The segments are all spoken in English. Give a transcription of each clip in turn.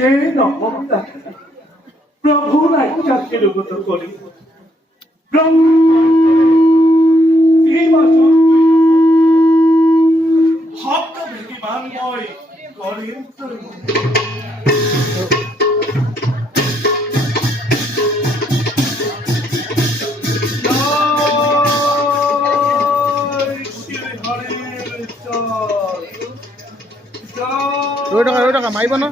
যে নহওক তাকে প্ৰভুৰ আজ্ঞাকে লগত কৰি শব্দ ভেটিমান মই কৰিম ৰৈ থকা মাৰিব ন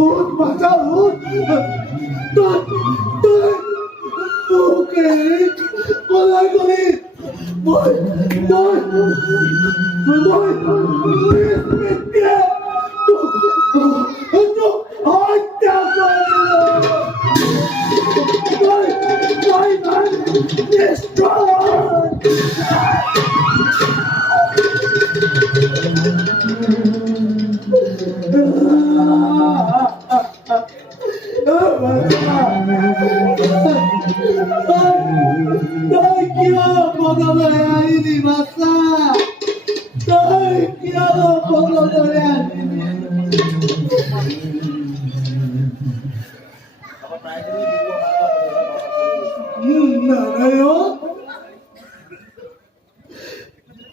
উঠ বাঁচা উঠ তোর তোর মুখে কোলায় করি বল বল বল মিথ্যে তো হত্যা করে my man destroyed Tôi kia một lời ai đi mà xa Tôi kia một lời ai Nanayo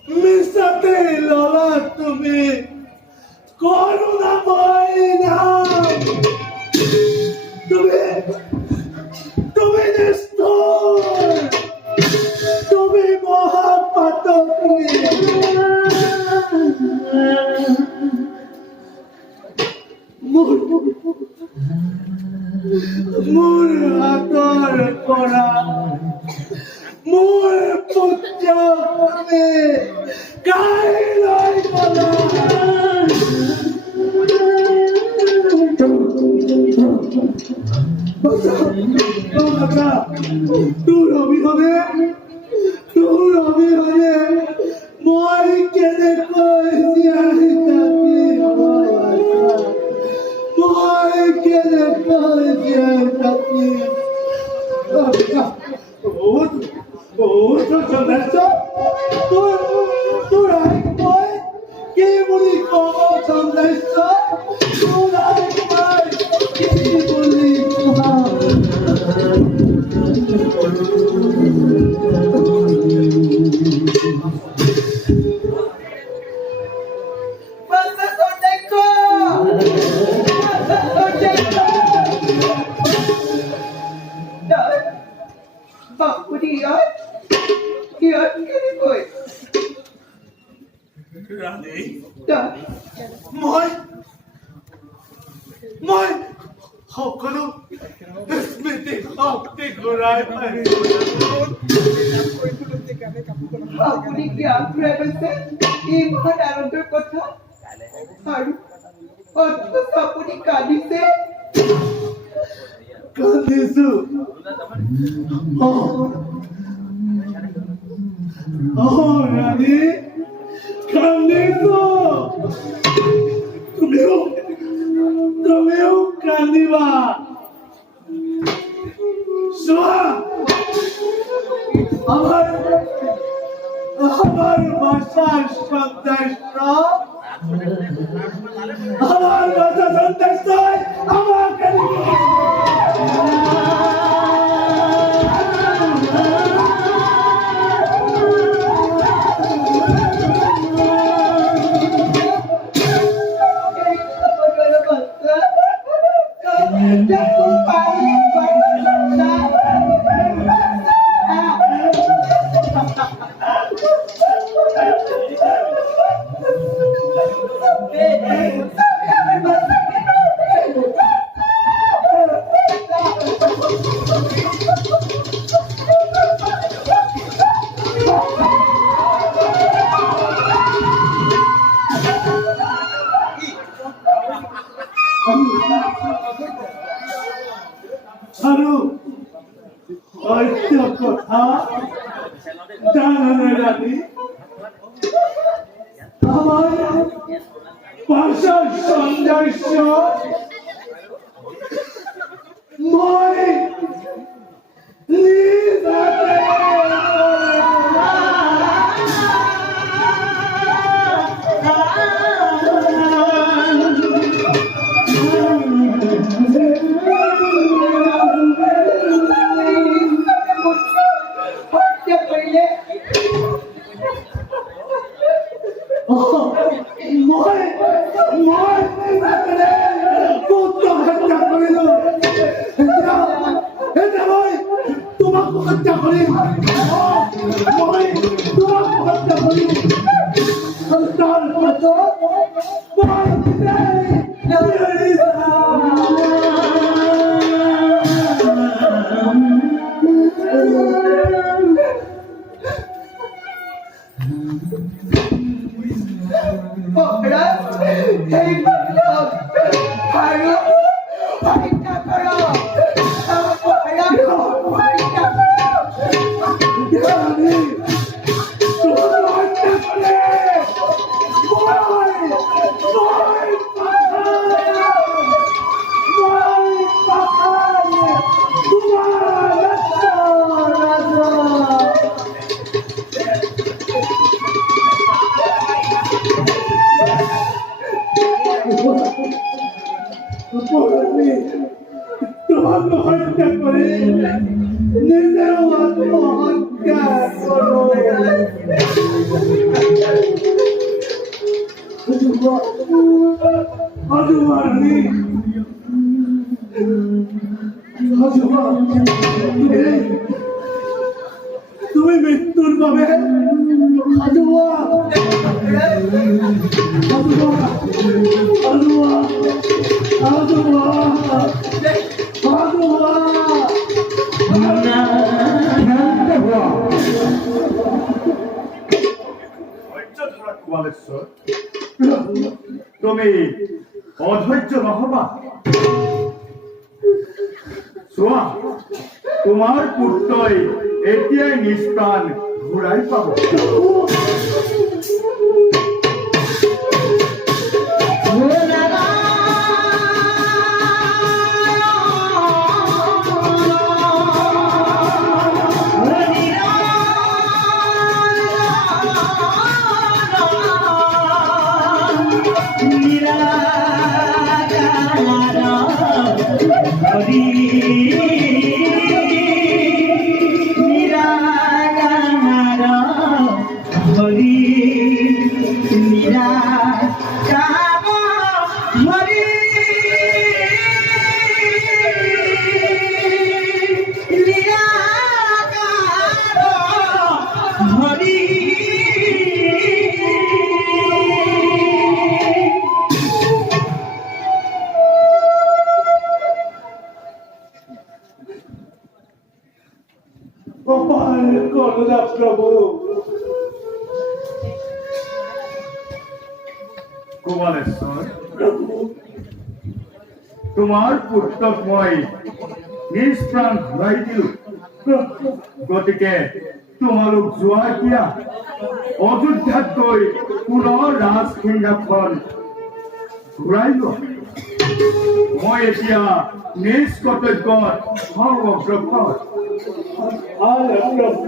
Misate lola tumi Corona moina Tumi destroy Tumi mohapatokni Mur hator kora Mur putyakni kailai kora Baca তোর অভিভাবে মই কেনে কইছি আমি মই কেনে কইছি আমি ও সন্দেশ তোর আই মই কে বলি কম সন্দেশ তোর আই মই কে বলি মই সকলো স্মৃতি শক্তি ঘূৰাই পাইছো আপুনি কি আঁতৰাই পাইছে এই মহান আনন্দৰ কথা আৰু অথচ আপুনি কান্দিছে কান্দিছো ৰাণী কান্দিছো তুমিও কান্দিবা চোৱা আমার ভাষার সন্দেশ আমার ভাষা সন্দেশ আমাকে ছাড়ো হয়তো কথা জানানো রানী আমার ভাষার সৌন্দর্য মই নিজ হাতে Stop! আৰু হত্যা কৰক হত্যা দেৱানী তোমার হত্যা করে তোমাকে হত্যা করে নিজের আত্মহত্যা করো হজুমানি হজুমা তুমি মৃত্যুর পাবে হজুমা হজুমা হজুমা হজুমা হজুমা কুমালেশ্বৰ তুমি অধৈৰ্য নহবা চোৱা তোমাৰ পুত্ৰই এতিয়াই নিজ প্ৰাণ ঘূৰাই পাব করুণা প্রভু কুমালেশ্বৰ প্রভু তোমাৰ পুত্ৰক মই নিজ প্ৰাণ ঘূৰাই দিলো গতিকে তোমালোক যোৱা এতিয়া অযোধ্যাত গৈ পুনৰ ৰাজসিংহাসন ঘূৰাই লোৱা মই এতিয়া নিজ কৰ্তব্যত অগ্ৰসৰ আরে প্রভু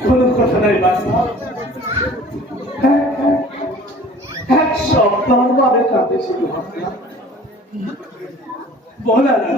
কোনো কথা নাই বাসা এক সপ্তাহ ভাবে কাঁদেছিল ভাবনা বলা না